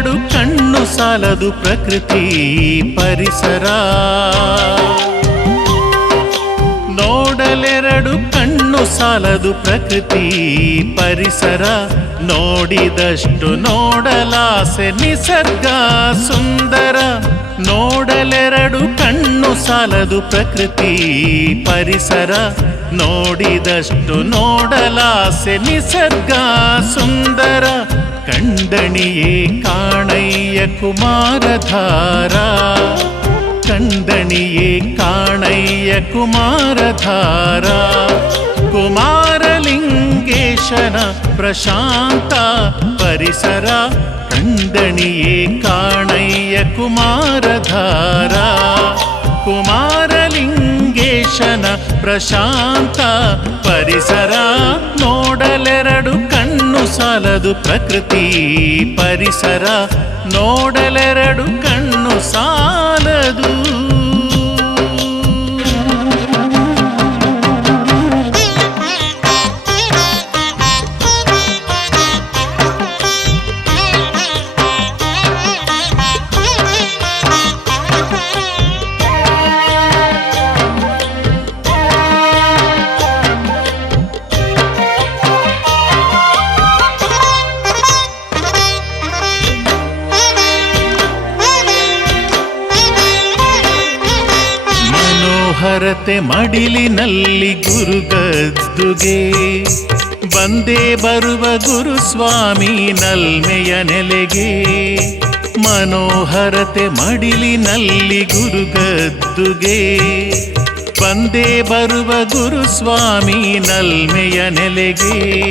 ನೋಡಲೆರಡು ಕಣ್ಣು ಸಾಲದು ಪ್ರಕೃತಿ ಪರಿಸರ. ನೋಡಲೆರಡು ಕಣ್ಣು ಸಾಲದು ಪ್ರಕೃತಿ ಪರಿಸರ. ನೋಡಿದಷ್ಟು ನೋಡಲಾಸೆ ನಿಸರ್ಗ ಸುಂದರ. ನೋಡಲೆರಡು ಕಣ್ಣು ಸಾಲದು ಪ್ರಕೃತಿ ಪರಿಸರ. ನೋಡಿದಷ್ಟು ನೋಡಲಾಸೆ ನಿಸರ್ಗ ಸುಂದರ. ಕಂಡಣಿಯೇ ಕಾಣಯ್ಯ ಕುಮಾರಧಾರ. ಕಂಡಣಿಯೇ ಕಾಣಯ್ಯ ಕುಮಾರಧಾರ. ಕುಮಾರಲಿಂಗೇಶನ ಪ್ರಶಾಂತ ಪರಿಸರ. ಕಂಡಣಿಯೇ ಕಾಣಯ್ಯ ಕುಮಾರಧಾರ. ಕುಮಾರಲಿಂಗೇಶನ ಪ್ರಶಾಂತ ಪರಿಸರ. ನೋಡಲೆರಡು ಕಣ್ಣು ಸಾಲದು ಪ್ರಕೃತಿ ಪರಿಸರ. ನೋಡಲೆರಡು ಕಣ್ಣು ಸಾಲದು. ಹರತೆ ಮಡಿಲಿನಲ್ಲಿ ಗುರುಗದ್ದುಗೆ ಬಂದೇ ಬರುವ ಗುರುಸ್ವಾಮಿ ನಲ್ಮೆಯ ನೆಲೆಗೆ. ಮನೋಹರತೆ ಮಡಿಲಿನಲ್ಲಿ ಗುರುಗದ್ದುಗೆ ಬಂದೇ ಬರುವ ಗುರುಸ್ವಾಮಿ ನಲ್ಮೆಯ ನೆಲೆಗೆ.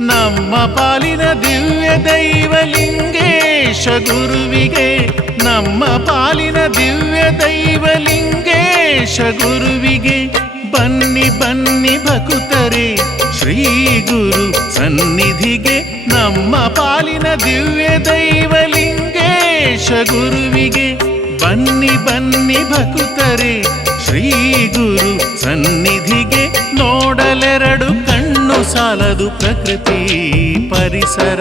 ನಮ್ಮ ಪಾಲಿನ ದಿವ್ಯ ದೈವಲಿಂಗೇಶ ಗುರುವಿಗೆ. ನಮ್ಮ ಪಾಲಿನ ದಿವ್ಯ ದೈವಲಿಂಗೇಶ ಗುರುವಿಗೆ. ಬನ್ನಿ ಬನ್ನಿ ಭಕುತರೆ ಶ್ರೀ ಗುರು ಸನ್ನಿಧಿಗೆ. ನಮ್ಮ ಪಾಲಿನ ದಿವ್ಯ ದೈವಲಿಂಗೇಶ ಗುರುವಿಗೆ. ಬನ್ನಿ ಬನ್ನಿ ಭಕುತರೆ ಶ್ರೀ ಗುರು ಸನ್ನಿಧಿಗೆ. ನೋಡಲೆರಡು ಕಣ್ಣು ಸಾಲದು ಪ್ರಕೃತಿ ಪರಿಸರ.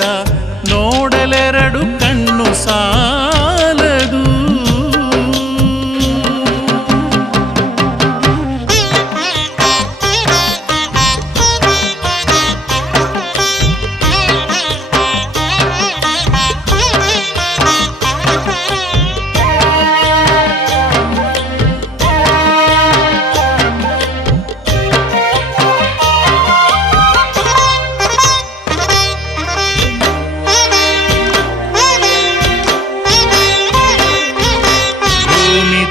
ನೋಡಲೆರಡು ಕಣ್ಣು ಸಾಲದು.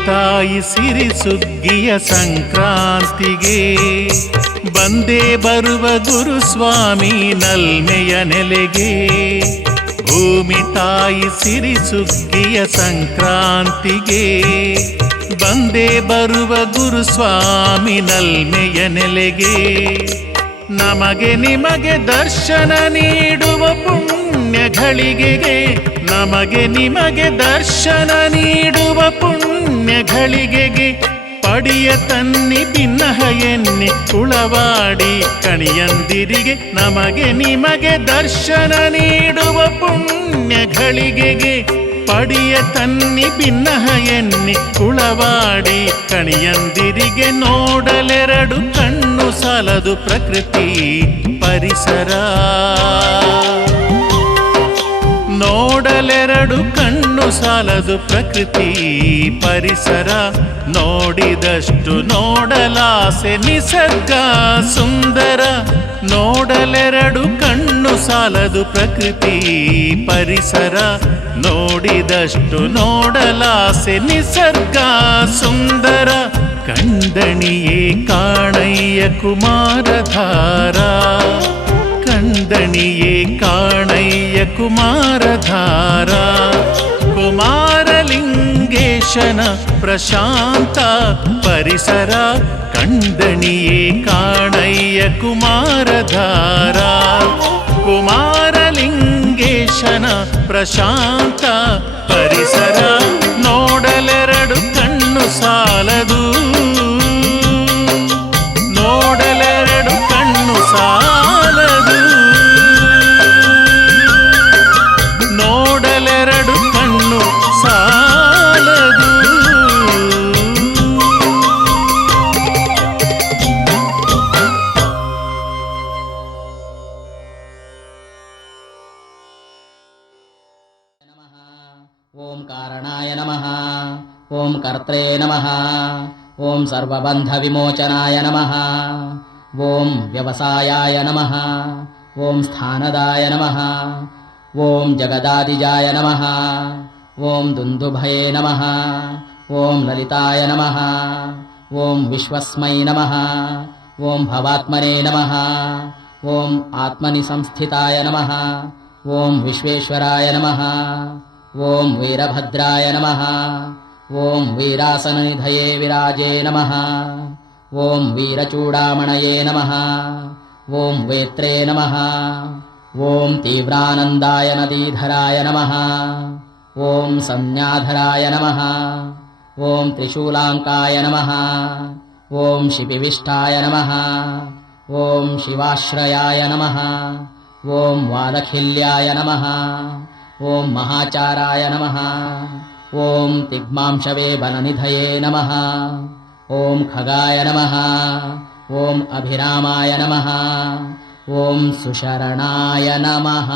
ತಾಯಿ ಸಿರಿ ಸುಗ್ಗಿಯ ಸಂಕ್ರಾಂತಿಗೆ ಬಂದೇ ಬರುವ ಗುರುಸ್ವಾಮಿ ನಲ್ಮೆಯ ನೆಲೆಗೆ. ಭೂಮಿ ತಾಯಿ ಸಿರಿ ಸುಗ್ಗಿಯ ಸಂಕ್ರಾಂತಿಗೆ ಬಂದೇ ಬರುವ ಗುರುಸ್ವಾಮಿ ನಲ್ಮೆಯ ನೆಲೆಗೆ. ನಮಗೆ ನಿಮಗೆ ದರ್ಶನ ನೀಡುವ ಪುಣ್ಯ ಘಳಿಗೆಗೆ. ನಮಗೆ ನಿಮಗೆ ದರ್ಶನ ನೀಡುವ ಪುಣ್ಯ ಘಳಿಗೆಗೆ. ಪಡಿಯ ತನ್ನಿ ಭಿನ್ನಹ ಎನ್ನಿ ಕುಳವಾಡಿ ಕಣಿಯಂದಿರಿಗೆ. ನಮಗೆ ನಿಮಗೆ ದರ್ಶನ ನೀಡುವ ಪುಣ್ಯ ಘಳಿಗೆಗೆ. ಪಡಿಯ ತನ್ನಿ ಭಿನ್ನಹ ಎನ್ನಿ ಕುಳವಾಡಿ ಕಣಿಯಂದಿರಿಗೆ. ನೋಡಲೆರಡು ಕಣ್ಣು ಸಾಲದು ಪ್ರಕೃತಿ ಪರಿಸರ. ನೋಡಲೆರಡು ಕಣ್ಣು ಸಾಲದು ಪ್ರಕೃತಿ ಪರಿಸರ. ನೋಡಿದಷ್ಟು ನೋಡಲಾಸೆ ನಿಸರ್ಗ ಸುಂದರ. ನೋಡಲೆರಡು ಕಣ್ಣು ಸಾಲದು ಪ್ರಕೃತಿ ಪರಿಸರ. ನೋಡಿದಷ್ಟು ನೋಡಲಾಸೆ ನಿಸರ್ಗ ಸುಂದರ. ಕಂಡಣಿಯೇ ಕಾಣಯ್ಯ ಕುಮಾರಧಾರ. ಕಂಡಣಿಯೇ ಕಾಣಯ್ಯ ಕುಮಾರಧಾರ. ಕುಮಾರಲಿಂಗೇಶನ ಪ್ರಶಾಂತ ಪರಿಸರ. ಕಂಡಣಿಯೇ ಕಾಣಯ್ಯ ಕುಮಾರಧಾರ. ಕುಮಾರಲಿಂಗೇಶನ ಪ್ರಶಾಂತ ಪರಿಸರ. ನೋಡಲೆರಡು ಕಣ್ಣು ಸಾಲದು. ನೋಡಲೆರಡು ಕಣ್ಣು ಸಾಲದು. ನೋಡಲೆರಡು ಓಂ ಕಾರಣಾಯ ನಮಃ. ಓಂ ಕರ್ತ್ರೇ ನಮಃ. ಓಂ ಸರ್ವಬಂಧವಿಮೋಚನಾಯ ನಮಃ. ಓಂ ವ್ಯವಸಾಯಾಯ ನಮಃ. ಓಂ ಸ್ಥಾನದಾಯ ನಮಃ. ಓಂ ಜಗದಾದಿಜಾಯ ನಮಃ. ಓಂ ದುಂದುಭಯೇ ನಮಃ. ಓಂ ಲಲಿತಾಯ ನಮಃ. ಓಂ ವಿಶ್ವಸ್ಮೈ ನಮಃ. ಓಂ ಭವಾತ್ಮನೇ ನಮಃ. ಓಂ ಆತ್ಮನಿ ಸಂಸ್ಥಿತಾಯ ನಮಃ. ಓಂ ವಿಶ್ವೇಶ್ವರಾಯ ನಮಃ. ಓಂ ವೀರಭದ್ರಾಯ ನಮಃ. ಓಂ ವೀರಾಸನನಿಧಯೇ ವಿರಾಜೇ ನಮಃ. ಓಂ ವೀರಚೂಡಾಮಣಯೇ ನಮಃ. ಓಂ ವೇತ್ರೇ ನಮಃ. ಓಂ ತೀವ್ರಾನಂದಾಯ ನದೀಧರಾಯ ನಮಃ. ಓಂ ಸಂಜ್ಞಾಧರಾಯ ನಮಃ. ಓಂ ತ್ರಿಶೂಲಾಂಕಾಯ ನಮಃ. ಓಂ ಶಿಪಿವಿಷ್ಟಾಯ ನಮಃ. ಓಂ ಶಿವಾಶ್ರಯಾಯ ನಮಃ. ಓಂ ವಾದಖಿಲ್ಯಾಯ ನಮಃ. ಓಂ ಮಹಾಚಾರಾಯ ನಮಃ. ಓಂ ತಿಗ್ಮಾಂಶವೇ ಬಲನಿಧಯೇ ನಮಃ. ಓಂ ಖಗಾಯ ನಮಃ. ಓಂ ಅಭಿರಾಮಾಯ ನಮಃ. ಓಂ ಸುಶರಣಾಯ ನಮಃ.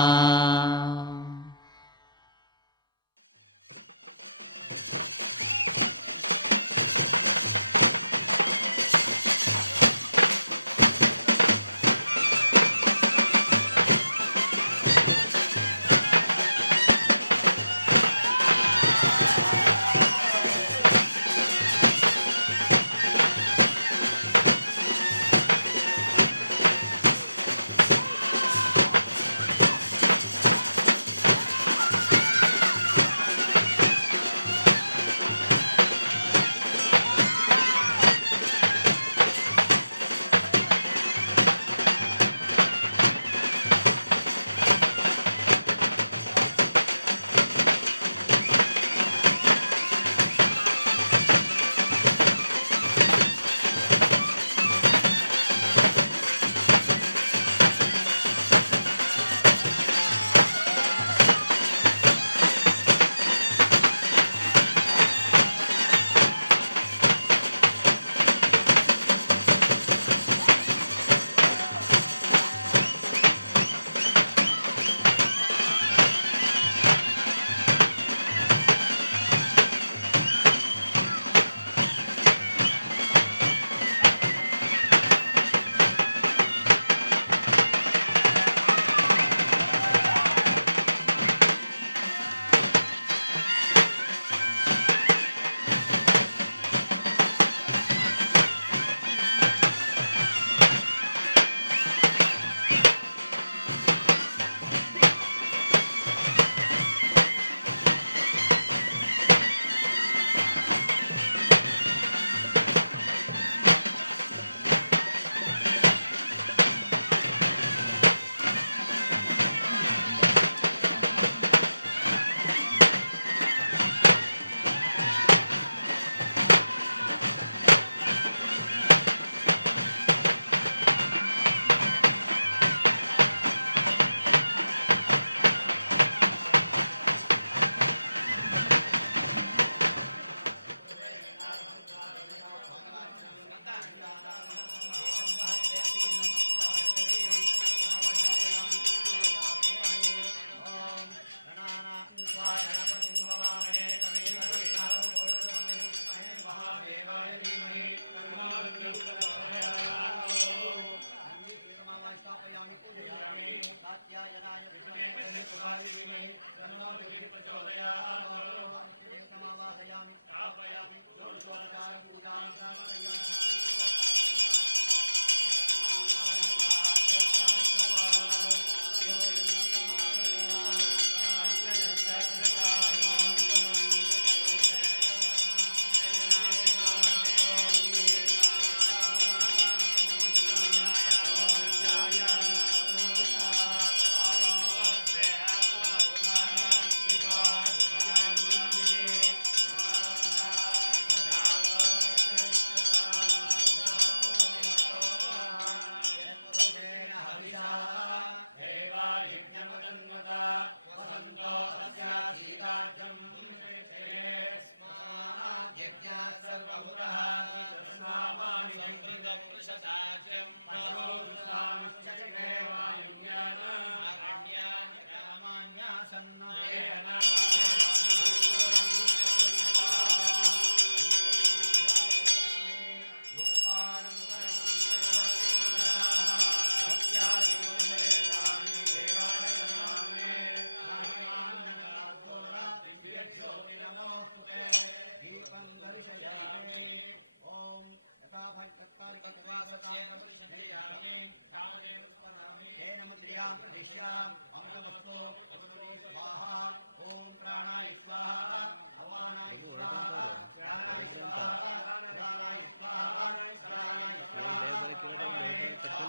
अमृतमस्तु अमृतमे स्वाहा ओम प्राणाय स्वाहा अवानाय स्वाहा प्राणाय स्वाहा प्राणाय स्वाहा प्राणाय स्वाहा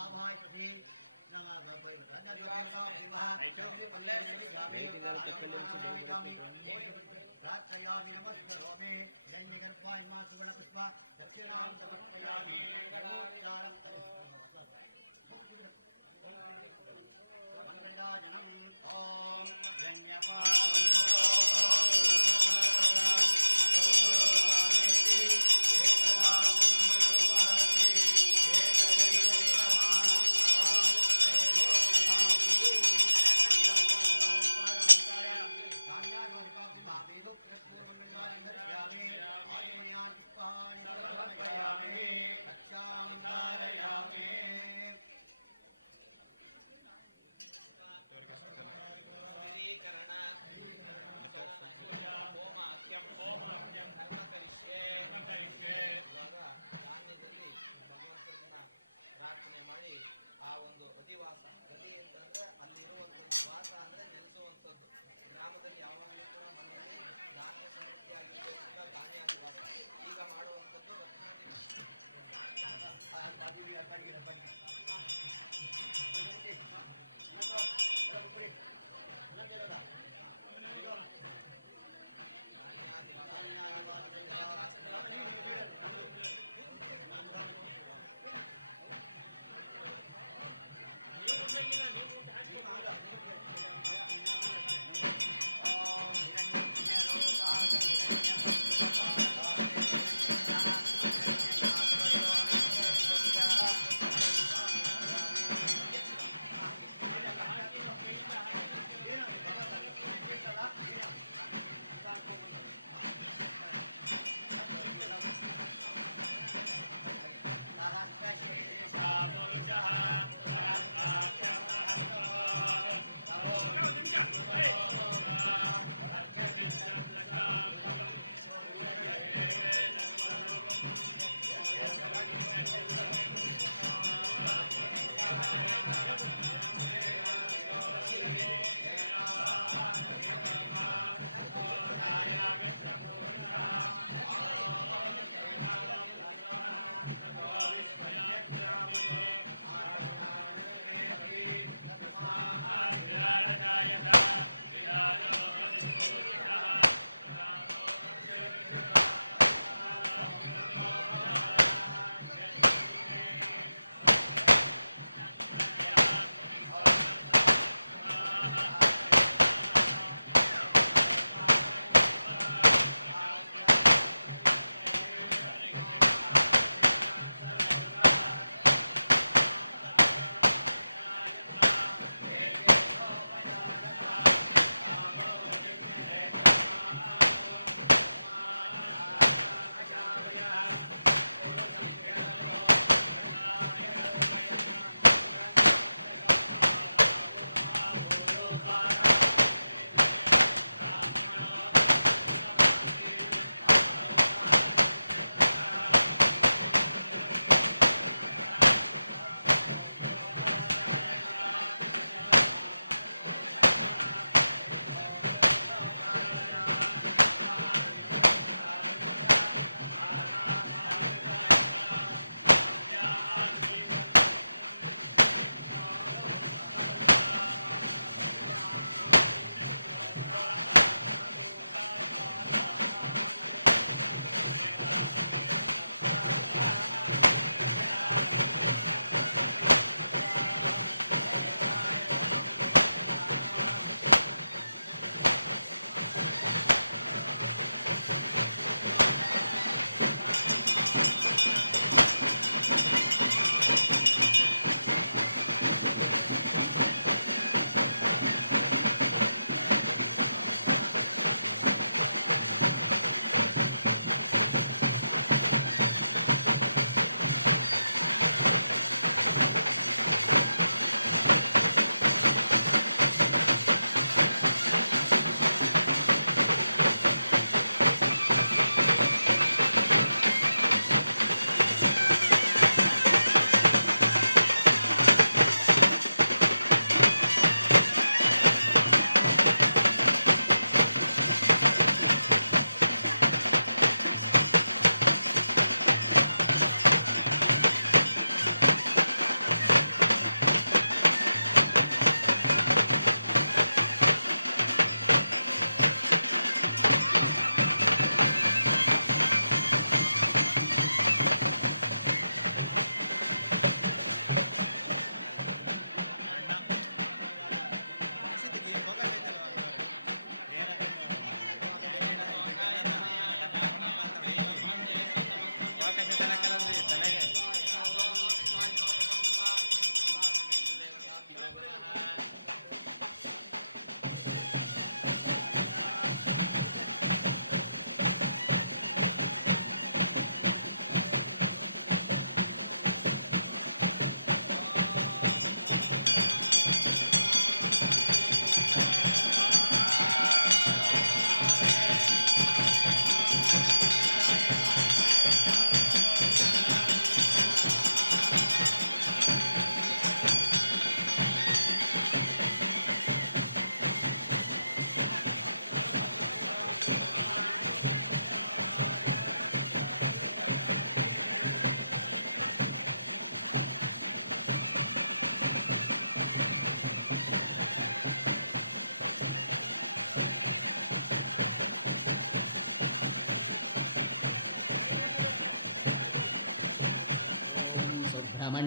आवाय प्रति नमः भगवते प्रार्थयामि नमस्करोमि हिरण्यगर्भाय मा सुवर्णपुष्प दक्षिणां समर्पयामि मंगलाजनम ओम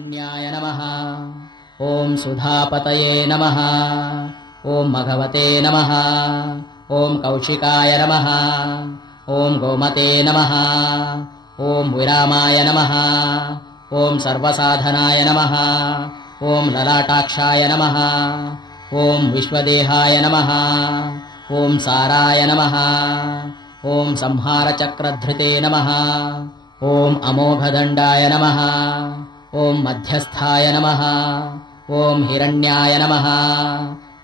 कारुण्याय नमः। ॐ सुधापतये नमः। ॐ मघवते नमः। ॐ कौशिकाय नमः। ॐ गोमते नमः। ॐ विरामाय नमः। ॐ सर्वसाधनाय नमः। ॐ ललाटाक्षाय नमः। ॐ विश्वदेहाय नमः। ॐ साराय नमः। ॐ संहारचक्रधृते नमः। ॐ अमोघदण्डाय नमः। ॐ मध्यस्थाय नमः। ॐ हिरण्याय नमः।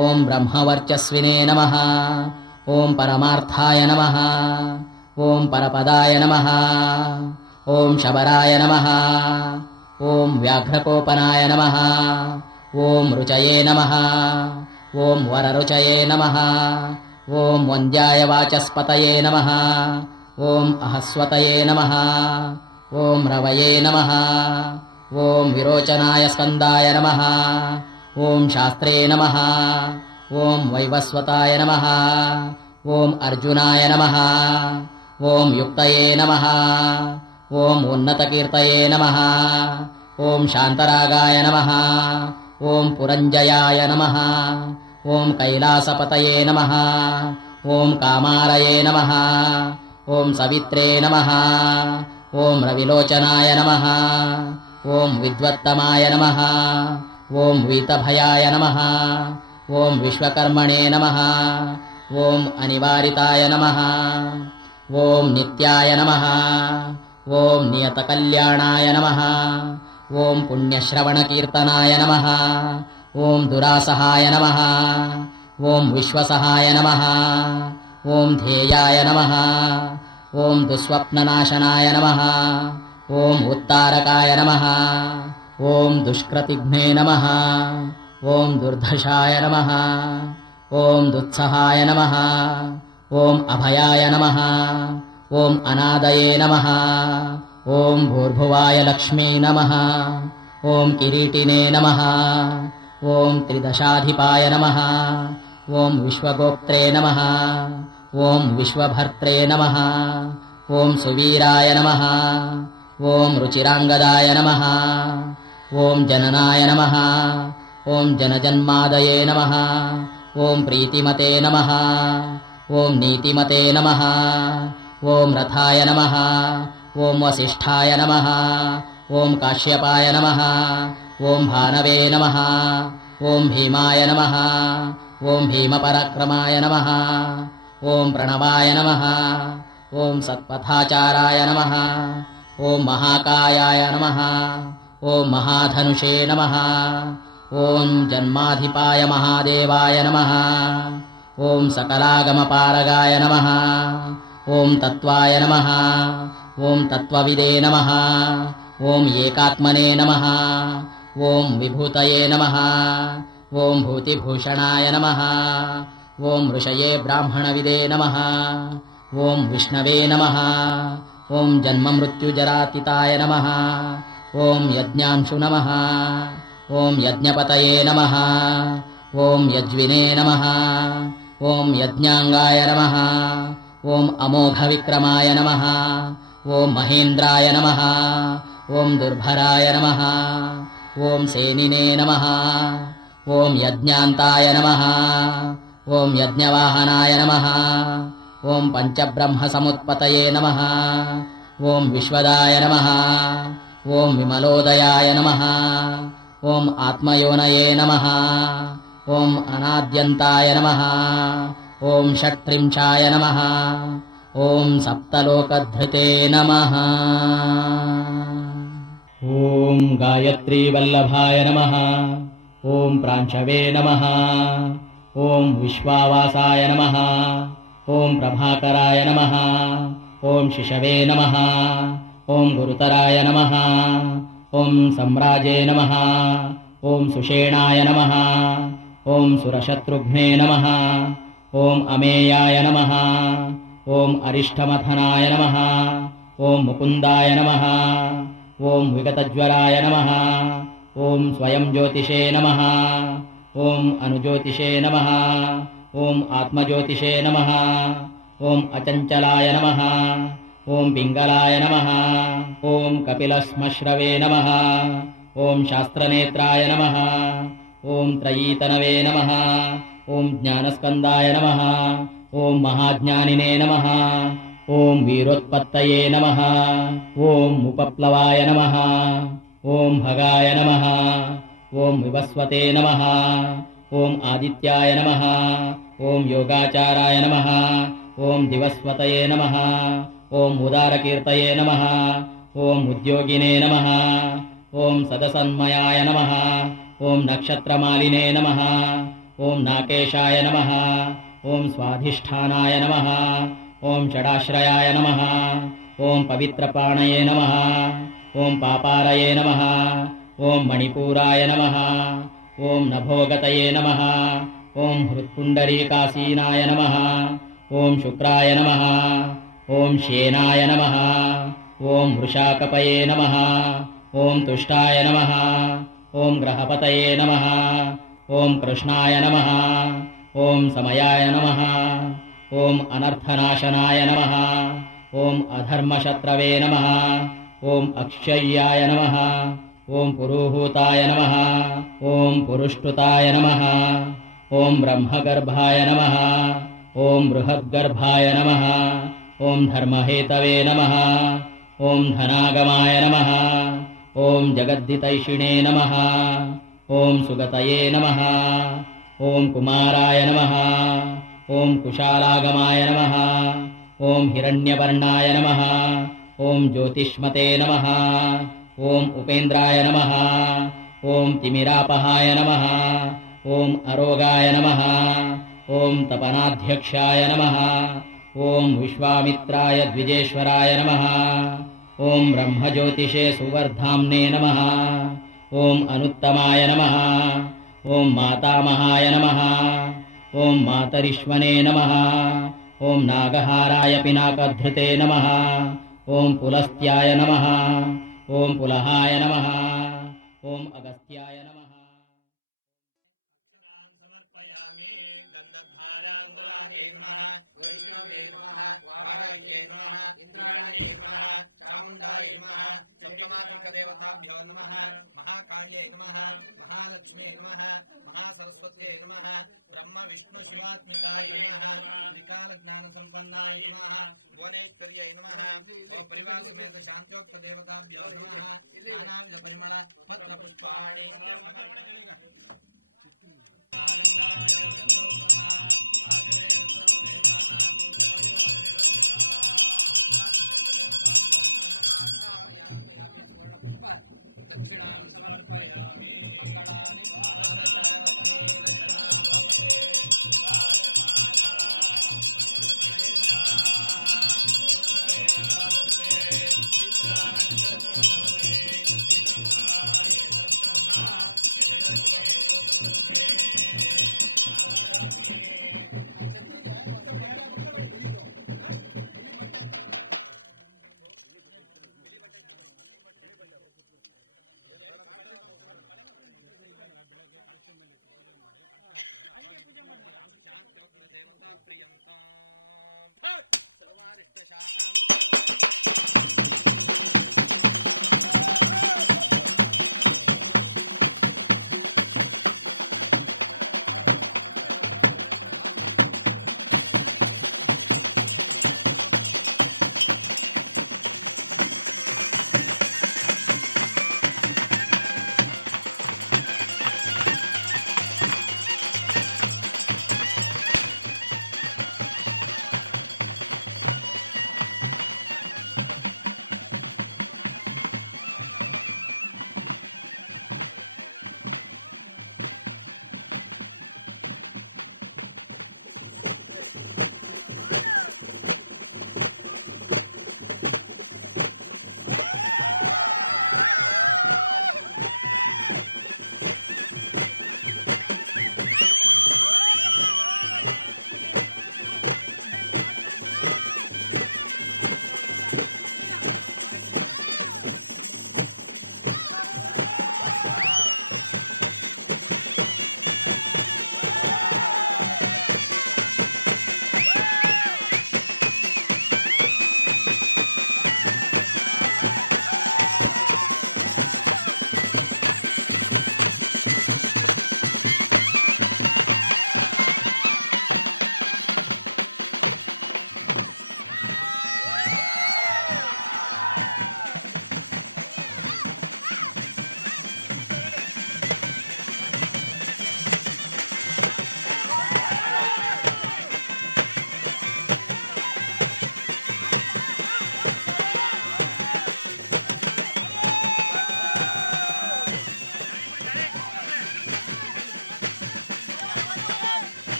ॐ ब्रह्मवर्चस्विने नमः। ॐ परमार्थाय नमः। ॐ परपदाय नमः। ॐ शबराय नमः। ॐ व्याघ्रकोपनाय नमः। ॐ रुचये नमः। ॐ वररुचये नमः। ॐ वन्द्याय वाचस्पतये नमः। ॐ अहस्वतये नमः। ॐ रवये नमः। ॐ विरोचनाय स्कन्दाय नमः। ॐ शास्त्रे नमः। ॐ वैवस्वताय नमः। ॐ अर्जुनाय नमः। ॐ युक्तये नमः। ॐ उन्नतकीर्तये नमः। ॐ शान्तरागाय नमः। ॐ पुरञ्जयाय नमः। ॐ कैलासपतये नमः। ॐ कामालये नमः। ॐ सवित्रे नमः। ॐ रविलोचनाय नमः। ॐ विद्वत्तमाय नमः। ॐ वीतभयाय नमः। ॐ विश्वकर्मणे नमः। ॐ अनिवारिताय नमः। ॐ नित्याय नमः। ॐ नियतकल्याणाय नमः। ॐ पुण्यश्रवणकीर्तनाय नमः। ॐ दुरासहाय नमः। ॐ विश्वसहाय नमः। ॐ ध्येयाय नमः। ॐ दुःस्वप्ननाशनाय नमः। ॐ उत्तारकाय नमः। ॐ दुष्कृतिघ्ने नमः। ॐ दुर्धशाय नमः। ॐ दुत्सहाय नमः। ॐ अभयाय नमः। ॐ अनादये नमः। ॐ भूर्भुवाय लक्ष्मी नमः। ॐ किरीटिने नमः। ॐ त्रिदशाधिपाय नमः। ॐ विश्वगोप्त्रे नमः। ॐ विश्वभर्त्रे नमः। ॐ सुवीराय नमः। ॐ रुचिराङ्गदाय नमः। ॐ जननाय नमः। ॐ जनजन्मादये नमः। ॐ प्रीतिमते नमः। ॐ नीतिमते नमः। ॐ रथाय नमः। ॐ वसिष्ठाय नमः। ॐ काश्यपाय नमः। ॐ भानवे नमः। ॐ भीमाय नमः। ॐ भीमपराक्रमाय नमः। ॐ प्रणवाय नमः। ॐ सत्पथाचाराय नमः। ॐ महाकायाय नमः। ॐ महाधनुषे नमः। ॐ जन्माधिपाय महादेवाय नमः। ॐ सकलागमपारगाय नमः। ॐ तत्त्वाय नमः। ॐ तत्त्वविदे नमः। ॐ एकात्मने नमः। ॐ विभूतये नमः। ॐ भूतिभूषणाय नमः। ॐ ऋषये ब्राह्मणविदे नमः। ॐ विष्णवे नमः। ॐ जन्ममृत्युजरातीताय नमः। ॐ यज्ञांशु नमः। ॐ यज्ञपतये नमः। ॐ यज्विने नमः। ॐ यज्ञाङ्गाय नमः। ॐ अमोघविक्रमाय नमः। ॐ महेन्द्राय नमः। ॐ दुर्भराय नमः। ॐ सेनिने नमः। ॐ यज्ञान्ताय नमः। ॐ यज्ञवाहनाय नमः। ॐ पञ्चब्रह्मसमुत्पतये नमः। ॐ विश्वदाय नमः। ॐ विमलोदयाय नमः। ॐ आत्मयोनये नमः। ॐ अनाद्यन्ताय नमः। ॐ षट्त्रिंशाय नमः। ॐ सप्तलोकधृते नमः। ॐ गायत्रीवल्लभाय नमः। ॐ प्रांशवे नमः। ॐ विश्वावासाय नमः। ॐ प्रभाकराय नमः। ॐ शिशवे नमः। ॐ गुरुतराय नमः। ॐ सम्राजे नमः। ॐ सुषेणाय नमः। ॐ सुरशत्रुघ्ने नमः। ॐ अमेयाय नमः। ॐ अरिष्ठमथनाय नमः। ॐ मुकुन्दाय नमः। ॐ विगतज्वराय नमः। ॐ स्वयं ज्योतिषे नमः। ॐ अनुज्योतिषे नमः। ॐ आत्मज्योतिषे नमः। ॐ अचञ्चलाय नमः। ॐ पिङ्गलाय नमः। ॐ कपिलश्मश्रवे नमः। ಓಂ ಶಾಸ್ತ್ರನೇತ್ರಾಯ ನಮಃ. ಓಂ ತ್ರಯೀತನವೇ ನಮಃ. ಓಂ ಜ್ಞಾನಸ್ಕಂದಾಯ ನಮಃ. ಓಂ ಮಹಾಜ್ಞಾನಿನೇ ನಮಃ. ಓಂ ವೀರೋತ್ಪತ್ತಯೇ ನಮಃ. ಓಂ ಉಪಪ್ಲವಾಯ ನಮಃ. ಓಂ ಭಗಾಯ ನಮಃ. ಓಂ ವಿವಸ್ವತೆ ನಮಃ. ಓಂ ಆದಿತ್ಯಾಯ ನಮಃ. ಓಂ ಯೋಗಾಚಾರಾಯ ನಮಃ. ಓಂ ದಿವಸ್ವತಯೇ ನಮಃ. ಓಂ ಉದಾರಕೀರ್ತಯೇ ನಮಃ. ಓಂ ಉದ್ಯೋಗಿನೇ ನಮಃ. ಓಂ ಸದಸನ್ಮಯಾಯ ನಮಃ. ಓಂ ನಕ್ಷತ್ರಮಾಲಿನೇ ನಮಃ. ಓಂ ನಾಕೇಶಾಯ ನಮಃ. ಓಂ ಸ್ವಾಧಿಷ್ಠಾನಾಯ ನಮಃ. ಓಂ ಷಡಾಶ್ರಯಾಯ ನಮಃ. ಓಂ ಪವಿತ್ರಪಾಣಯೇ ನಮಃ. ಓಂ ಪಾಪಾರಯೇ ನಮಃ. ಓಂ ಮಣಿಪೂರಾಯ ನಮಃ. ಓಂ ನಭೋಗತಯೇ ನಮಃ. ಓಂ ಹೃತ್ಪುಂಡರೀಕಾಸೀನಾಯ ನಮಃ. ಓಂ ಶುಕ್ರಾಯ ನಮಃ. ಓಂ ಶೇನಾಯ ನಮಃ. ಓಂ ವೃಷಾಕಪಯೇ ನಮಃ. ಓಂ ತುಷ್ಟಾಯ ನಮಃ. ಓಂ ಗ್ರಹಪತಯೇ ನಮಃ. ಓಂ ಕೃಷ್ಣಾಯ ನಮಃ. ಓಂ ಸಮಯಾಯ ನಮಃ. ಓಂ ಅನರ್ಥನಾಶನಾಯ ನಮಃ. ಓಂ ಅಧರ್ಮಶತ್ರವೇ ನಮಃ. ಓಂ ಅಕ್ಷಯ್ಯಾಯ ನಮಃ. ಓಂ ಪುರುಹೂತಾಯ ನಮಃ. ಓಂ ಪುರುಷ್ಟುತಾಯ ನಮಃ. ಓಂ ಬ್ರಹ್ಮಗರ್ಭಾಯ ನಮಃ. ಓಂ ಬೃಹದ್ಗರ್ಭಾಯ ನಮಃ. ಓಂ ಧರ್ಮಹೇತವೇ ನಮಃ. ಓಂ ಧನಾಗಮಾಯ ನಮಃ. ಓಂ ಜಗದ್ದಿತೈಷಿಣೇ ನಮಃ. ಓಂ ಸುಗತಯೇ ನಮಃ. ಓಂ ಕುಮಾರಾಯ ನಮಃ. ಓಂ ಕುಶಾಲಾಗಮಾಯ ನಮಃ. ಓಂ ಹಿರಣ್ಯವರ್ಣಾಯ ನಮಃ. ಓಂ ಜ್ಯೋತಿಷ್ಮತೆ ನಮಃ. ಓಂ ಉಪೇಂದ್ರಾಯ ನಮಃ. ಓಂ ತಿಮಿರಾಪಹಾಯ ನಮಃ. ಓಂ ಅರೋಗಾಯ ನಮಃ. ಓಂ ತಪನಾಧ್ಯಕ್ಷಾಯ ನಮಃ. ಓಂ ವಿಶ್ವಾಮಿತ್ರಾಯ ದ್ವಿಜೇಶ್ವರಾಯ ನಮಃ. ಓಂ ಬ್ರಹ್ಮಜ್ಯೋತಿಷೇ ಸುವರ್ಧಾಮ್ನೇ ನಮಃ. ಓಂ ಅನುತ್ತಮಾಯ ನಮಃ. ಓಂ ಮಾತಾಮಹಾಯ ನಮಃ. ಓಂ ಮಾತರಿಶ್ವನೇ ನಮಃ. ಓಂ ನಾಗಹಾರಾಯ ಪಿನಾಕಧೃತೆ ನಮಃ. ಓಂ ಪುಲಸ್ತ್ಯಾಯ ನಮಃ. ಓಂ ಪುಲಹಾಯ ನಮಃ. ಓಂ ಅಗಸ್ತ್ಯಾಯ ನಮಃ. समर्पयामि गन्धद्वाराङ्गुलायै नमः वैष्णवे नमः वाराह्यै नमः इन्द्राण्यै नमः चामुण्डायै नमः चण्डमातृकदेवताभ्यो नमः महाकाल्यै नमः महालक्ष्म्यै नमः महासरस्वत्यै नमः ब्रह्म विष्णु शिवात्मिकाय नमः त्रिकालज्ञानसम्पन्नाय नमः भुवनेश्वर्यै नमः परिवारसमेत शान्त्योक्तदेवताभ्यो नमः नानाविध परिमळ पत्रपुष्पाणि दक्षिणां समर्पयामि मंगलानि देवता प्रियंतां सर्वारिष्टशानां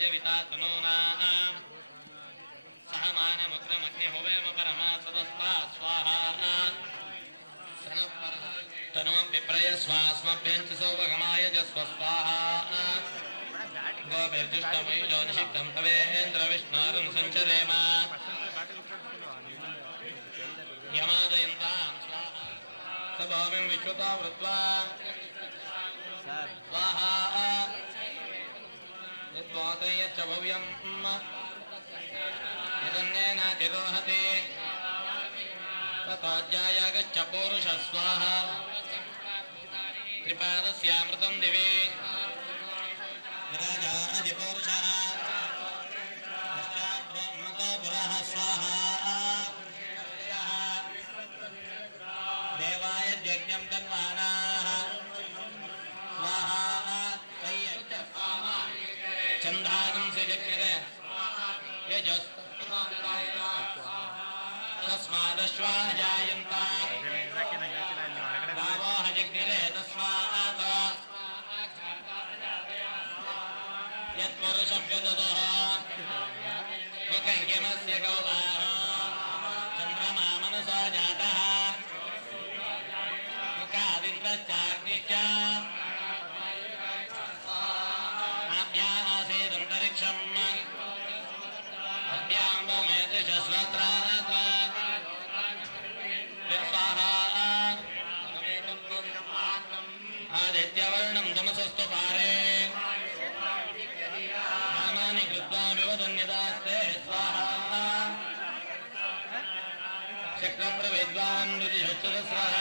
सद्यविता तनूनाम् सहमानमुग्रमग्निहुवेम परमासदस्ता स्वाहा तनुमं विप्रय स्वास्मभ्यञ्च सौभगमाय जस्व स्वाहा गोभिर्जुष्टमयुजो निषिक्तं तवेन्द्रविष्णोरुं सञ्चरेम यमादयन्तां स्वाहा सभाविं विश्वता वृत्वा स्वाहा यद्वादयच्च भव्यम् यदन्येनातिरोहति ततोऽध्यायागच्छ पूरुष स्वाहा त्रिपादस्यामृतं दिवे विराजादिपूरुषः पश्चाद्ब्रह्मतो पुरः स्वाहा देवाय यज्ञं तन्मानाः स्वाहा चन्दागं सृजग्रे तस्मादश्वा जायन्त गावो हजग्रे तस्मात् यत्पुरुषं व्यददः मुखङ्गिमस्य गौलाः चन्द्रमा मनसा जातः मुखादिन्द्रश्चाग्निश्च आभ्याः आसीदन्तरिक्षम् आदित्यवर्णं तमसस्तु पारे नामानि कृत्वा विवदन्यदास्ते स्वाहा चक्रप्रविद्वान् ऋषिशस्रः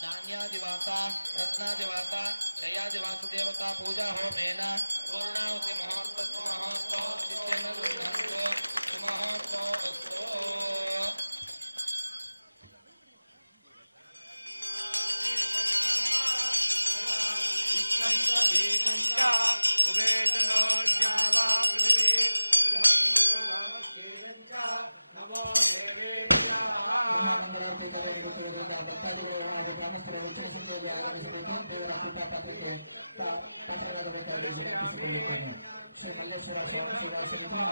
धान्यादिवासा रत्नादिवासा जयादिवास देवता पूजा होमेन पूर्णाहुति मुहूर्तस्तु मुहूर्तो नित्येन गृह्णन्तु सुमुहूर्तो अस्तु नमो देवेभ्यः ಶ್ರೀ ಮಲ್ಲೇಶ್ವರ ಸ್ವಾಮಿ ಸೇವಾ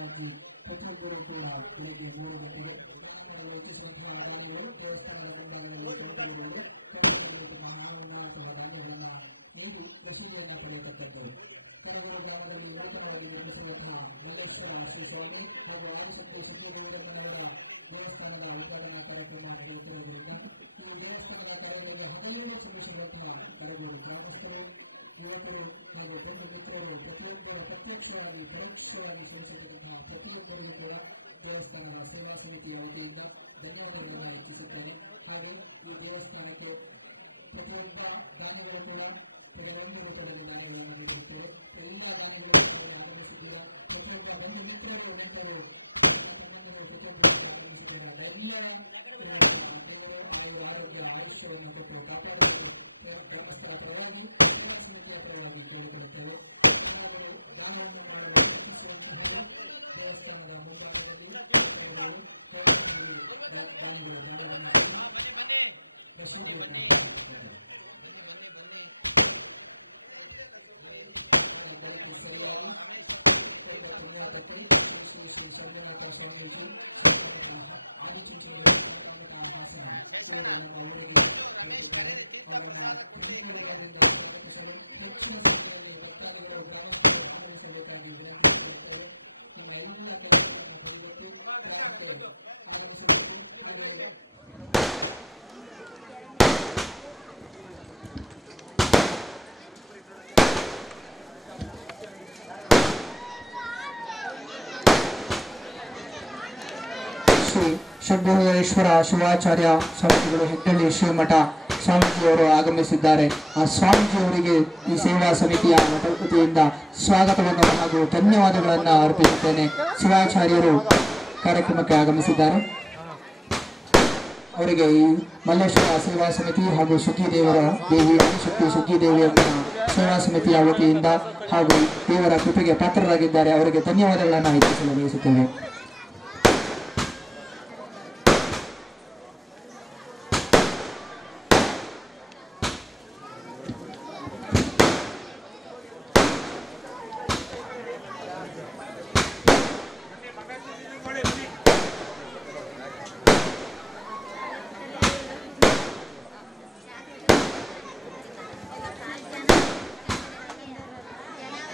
ಸಮಿತಿ ಪ್ರತಿಯೊಬ್ಬರು ಕೂಡ ಬೆಳಿಗ್ಗೆ 3 ಗಂಟೆಗೆ ಸ್ನಾನ ಮಾಡಲು ಇಚ್ಛಿಸುವಂತಹ ದಾನಿಗಳು ದೇವಸ್ಥಾನದ ಮುಂಭಾಗದಲ್ಲಿ ಕಂಡುಬರುವುದು ಮಹಾವನ್ನ ಅಥವಾ ಧಾನ್ಯಗಳನ್ನು ನೀಡಿ ರಸೀದಿಯನ್ನು ಪಡೆಯತಕ್ಕದ್ದು. ಕರಗೂರು ಗ್ರಾಮದಲ್ಲಿ ನೂತನವಾಗಿ ನಿರ್ಮಿಸಿರುವಂತಹ ಮಲ್ಲೇಶ್ವರ ಶ್ರೀ ಸ್ವಾಮಿ ಹಾಗೂ ಆದಿಶಕ್ತಿ ಸಿದ್ಧಿಗೌರಮ್ಮನವರ ದೇವಸ್ಥಾನದ ಉದ್ಘಾಟನಾ ಕಾರ್ಯಕ್ರಮ ನಡೆಯುತ್ತಿರುವುದರಿಂದ ಈ ದೇವಸ್ಥಾನದ ಕಾರ್ಯಗಳಿಗೆ ಹಗಲಿರುಳು ಶ್ರಮಿಸಿರುವಂತಹ ಕರಗೂರು ಗ್ರಾಮಸ್ಥರು, ಯುವಕರು ಹಾಗೂ ಬಂಧು ಮಿತ್ರರು ಪ್ರತಿಯೊಬ್ಬರ ಪ್ರತ್ಯಕ್ಷವಾಗಿ ಪರೋಕ್ಷವಾಗಿ ಶ್ರಮಿಸಿರ್ತಕ್ಕಂತಹ ಪ್ರತಿಯೊಬ್ಬರಿಗೂ ಕೂಡ ದೇವಸ್ಥಾನದ ಸೇವಾ ಸಮಿತಿಯ ವತಿಯಿಂದ ಧನ್ಯವಾದಗಳನ್ನು ಹೆಚ್ಚಿಸುತ್ತೇನೆ. ಹಾಗೆ ಈ ದೇವಸ್ಥಾನಕ್ಕೆ ಪ್ರತಿಯೊಬ್ಬ ದಾನಿಗಳು ಕೂಡ ಕೆಲವೊಂದು ರೂಪದಲ್ಲಿ ದಾನಿಗಳನ್ನು ನೀಡುತ್ತೇವೆ. ಎಲ್ಲ ದಾನಿಗಳು ಆಗಮಿಸಿದ್ದೀರಾ. ಪ್ರತಿಯೊಬ್ಬ ಬಂಧು ಮಿತ್ರರು, ನೆಂಟರು, ತಮ್ಮಂದಿರು ಪ್ರತಿಯೊಬ್ಬರು ಆಗಮಿಸಿದ್ದೀರಾ. ಎಲ್ಲರ ದೇವರು ಆಯುರ ಆರೋಗ್ಯ ಆಯುಷ್ಯವನ್ನು ಕೊಟ್ಟು ಕಾಪಾಡುವುದು ಗ್ರಾಮಸ್ಥರ ಪರವಾಗಿ ಸೇವಾ ಸಮಿತಿಯ ಪರವಾಗಿ ಕೇಳಿಕೊಳ್ಳುತ್ತೇವೆ. ಯಾರಾದರೂ ದಾನವನ್ನು ಮಾಡಲು ಇಚ್ಛಿಸುವಂತಹ ದೇವಸ್ಥಾನದ ಮುಂಭಾಗದಲ್ಲಿ ದಾನಿಗಳು ದಾನವನ್ನು ಸರಿಯಾಗಿ 9:30 ಶ್ರೀ ಶಂಭುನಾಥ ಸ್ವಾಮೀಜಿ ಆದಿಚುಂಚನಗಿರಿ ಹಾಸನ ನಮ್ಮ ಊರಿಗೆ ಸ್ವಾಗತಿಸಲು ಹೆಚ್ಚಿನ ಸಂಖ್ಯೆಯಲ್ಲಿ ಭಕ್ತಾದಿಗಳು ಗ್ರಾಮಸ್ಥರು ಆಗಮಿಸಬೇಕಾಗಿ ವಿನಂತಿಸುತ್ತೇವೆ. ನಿಮ್ಮ ಎಲ್ಲ ಕೆಲಸಗಳನ್ನು ಬದಿಗೊಟ್ಟು ಗ್ರಾಮಕ್ಕೆ ಆಗಮಿಸಬೇಕು. ಹಾಗೆ ಶ್ರೀ ಶಂಭುನಾಥೇಶ್ವರ ಶಿವಾಚಾರ್ಯ ಸ್ವಾಮೀಜಿಗಳು ಹೆಗ್ಗಳ್ಳಿ ಶ್ರೀಮಠ ಸ್ವಾಮೀಜಿಯವರು ಆಗಮಿಸಿದ್ದಾರೆ. ಆ ಸ್ವಾಮೀಜಿಯವರಿಗೆ ಈ ಸೇವಾ ಸಮಿತಿಯ ವತಿಯಿಂದ ಸ್ವಾಗತವನ್ನು ಹಾಗೂ ಧನ್ಯವಾದಗಳನ್ನು ಅರ್ಪಿಸುತ್ತೇನೆ. ಶಿವಾಚಾರ್ಯರು ಕಾರ್ಯಕ್ರಮಕ್ಕೆ ಆಗಮಿಸಿದ್ದಾರೆ. ಅವರಿಗೆ ಈ ಮಲ್ಲೇಶ್ವರ ಸೇವಾ ಸಮಿತಿ ಹಾಗೂ ಸುಗ್ಗಿದೇವರ ದೇವಿ ಸುಗ್ಗಿದೇವಿಯ ಸೇವಾ ಸಮಿತಿಯ ವತಿಯಿಂದ ಹಾಗೂ ದೇವರ ಕೃಪೆಗೆ ಪಾತ್ರರಾಗಿದ್ದಾರೆ. ಅವರಿಗೆ ಧನ್ಯವಾದಗಳನ್ನು ಹೆಚ್ಚಿಸಲು ಬಯಸುತ್ತೇವೆ.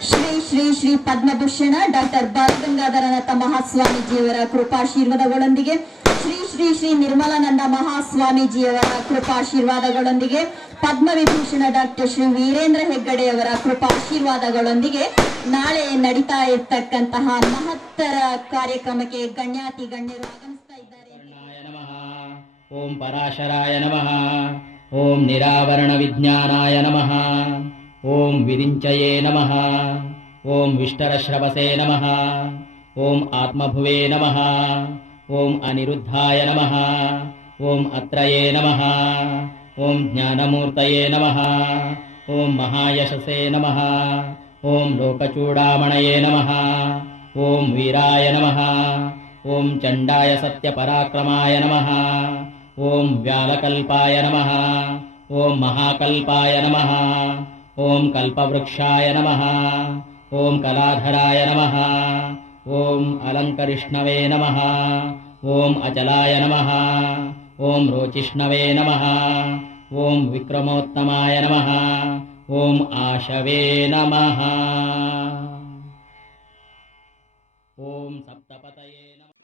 ಶ್ರೀ ಶ್ರೀ ಶ್ರೀ ಪದ್ಮಭೂಷಣ ಡಾಕ್ಟರ್ ಬಾಲಗಂಗಾಧರನಾಥ ಮಹಾಸ್ವಾಮೀಜಿಯವರ ಕೃಪಾಶೀರ್ವಾದಗಳೊಂದಿಗೆ ಶ್ರೀ ಶ್ರೀ ಶ್ರೀ ನಿರ್ಮಲಾನಂದ ಮಹಾಸ್ವಾಮೀಜಿಯವರ ಕೃಪಾಶೀರ್ವಾದಗಳೊಂದಿಗೆ ಪದ್ಮವಿಭೂಷಣ ಡಾಕ್ಟರ್ ಶ್ರೀ ವೀರೇಂದ್ರ ಹೆಗ್ಗಡೆಯವರ ಕೃಪಾಶೀರ್ವಾದಗಳೊಂದಿಗೆ ನಾಳೆ ನಡೀತಾ ಇರ್ತಕ್ಕಂತಹ ಮಹತ್ತರ ಕಾರ್ಯಕ್ರಮಕ್ಕೆ ಗಣ್ಯಾತಿ ಗಣ್ಯರು ಆಗಮಿಸ್ತಾ ಇದ್ದಾರೆ. ಕರ್ಣಾಯ ನಮಃ. ಓಂ ಪರಾಶರಾಯ ನಮಃ. ಓಂ ನಿರಾವರಣ ವಿಜ್ಞಾನಾಯ ನಮಃ. ಓಂ ವಿರಿಂಚಯೇ ನಮಃ. ಓಂ ವಿಷ್ಟರಶ್ರವಸೇ ನಮಃ. ಓಂ ಆತ್ಮಭುವೇ ನಮಃ. ಓಂ ಅನಿರುದ್ಧಾಯ ನಮಃ. ಓಂ ಅತ್ರಯೇ ನಮಃ. ಓಂ ಜ್ಞಾನಮೂರ್ತಯೇ ನಮಃ. ಓಂ ಮಹಾಯಶಸೇ ನಮಃ. ಓಂ ಲೋಕಚೂಡಾಮಣಯೇ ನಮಃ. ಓಂ ವೀರಾಯ ನಮಃ. ಓಂ ಚಂಡಾಯ ಸತ್ಯಪರಾಕ್ರಮಾಯ ನಮಃ. ಓಂ ವ್ಯಾಲಕಲ್ಪಾಯ ನಮಃ. ಓಂ ಮಹಾಕಲ್ಪಾಯ ನಮಃ. ಓಂ ಕಲ್ಪವೃಕ್ಷಾಯ ನಮಃ. ಓಂ ಕಲಾಧರಾಯ ನಮಃ. ಓಂ ಅಲಂಕರಿಷ್ಣವೇ ನಮಃ. ಓಂ ಅಚಲಾಯ ನಮಃ. ಓಂ ರೋಚಿಷ್ಣವೇ ನಮಃ. ಓಂ ವಿಕ್ರಮೋತ್ತಮಾಯ ನಮಃ. ಓಂ ಆಶವೇ ನಮಃ. ಓಂ ಸಪ್ತಪತಯೇ ನಮಃ.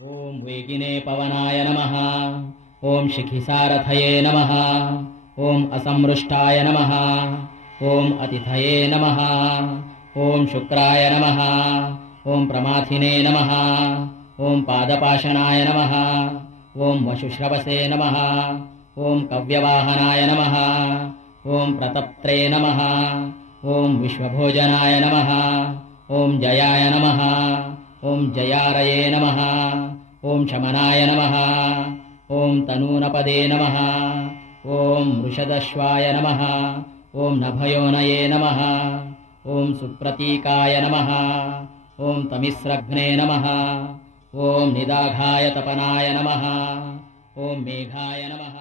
ॐ वेगिने पवनाय नमः ॐ शिखिसारथये नमः ॐ असमृष्टाय नमः ॐ अतिथये नमः ॐ शुक्राय नमः ॐ प्रमाथिने नमः ॐ पादपाशनाय नमः ॐ वशुश्रवसे नमः ॐ कव्यवाहनाय नमः ॐ प्रतप्त्रे नमः ॐ विश्वभोजनाय नमः ॐ जयाय नमः ॐ जयारये नमः ॐ शमनाय नमः ॐ तनूनपदे नमः ॐ वृषदश्वाय नमः ॐ नभयोनये नमः ॐ सुप्रतीकाय नमः ॐ तमिस्रघ्ने नमः ॐ निदाघाय तपनाय नमः ॐ मेघाय नमः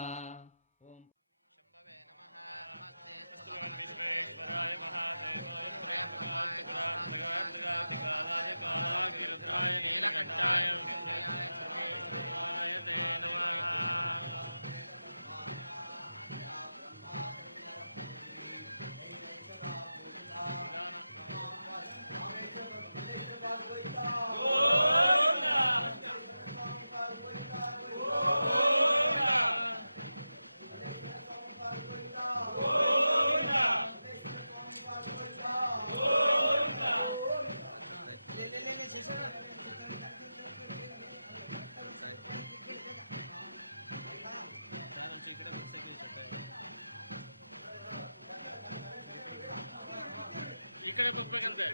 ಈ ಕಡೆ ಬರ್ಬೇಕಂತೆ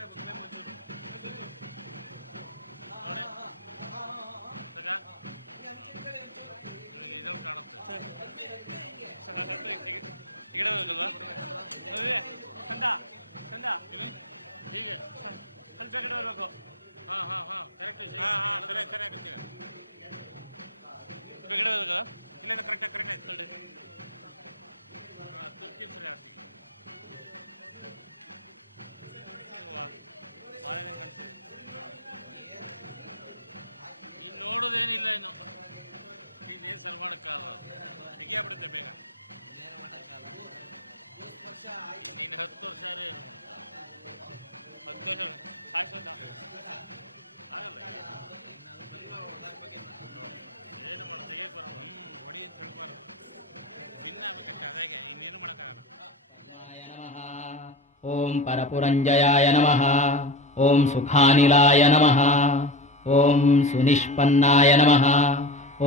ನೋಡಿ ಇದ್ರಲ್ಲಿ ಕಾಣುತ್ತೆ ಈ ಕಡೆ ಬೇಕಲ್ವಾ ಚಂದ ಚಂದ ಹೀಗೆ ಸ್ವಲ್ಪ ಕಡೆ ಬರಬೇಕು ಹಾಂ ಹಾಂ ಹಾಂ ಕರೆಕ್ಟ್ ಸರಿ ಆಗುತ್ತೆ ಈ ಕಡೆ ಬರಬೇಕು ಇಲ್ಲ ಕರೆಕ್ಟಾಗಿ ಕರೆಕ್ಟ್ ಆಯ್ತು ನೋಡಿ ತುರ್ಕಿ ಸರಿ ಆಗ್ತೀವಿ ಇನ್ನು ನೋಡೋದೇನಿಲ್ಲ ಇನ್ನು ಇನ್ನೇನು ಸರ್ ಮಾಡೋಕ್ಕಾಗಲ್ಲ ಬಿಗಿ ಆಗ್ಬಿಡುತ್ತೆ ಬೇಗ ನೀನು 10 ವರ್ಷ ಏನು 10 ವರ್ಷ ಶಾಶ್ವತ ಆಗಲ್ಲ ಏನು ಮಾಡ ತೆಗಿಯಕ್ಕೆ ಬರಲ್ಲ ಹೊಡಿ ಅಂತ ಹೇಳ್ಬಾರ್ದು ಭಿನ್ನ ಆಗ್ಬೇಕಷ್ಟೇ ಅದಾಗೆ ಇನ್ನೇನು ಮಾಡೋಕ್ಕಾಗಲ್ಲ ॐ परपुरञ्जयाय नमः ॐ सुखानिलाय नमः ॐ सुनिष्पन्नाय नमः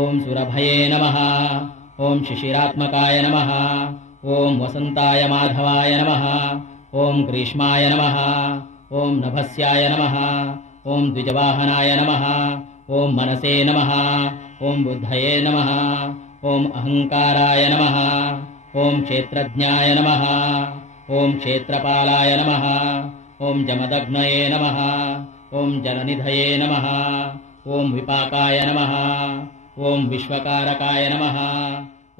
ॐ सुरभये नमः ॐ शिशिरात्मकाय नमः ॐ वसन्ताय माधवाय नमः ॐ ग्रीष्माय नमः ॐ नभस्याय नमः ॐ द्विजवाहनाय नमः ॐ मनसे नमः ॐ बुद्धये नमः ॐ अहङ्काराय नमः ॐ क्षेत्रज्ञाय नमः ॐ क्षेत्रपालाय नमः ॐ जमदग्नये नमः ॐ जलनिधये नमः ॐ विपाकाय नमः ॐ विश्वकारकाय नमः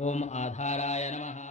ॐ आधाराय नमः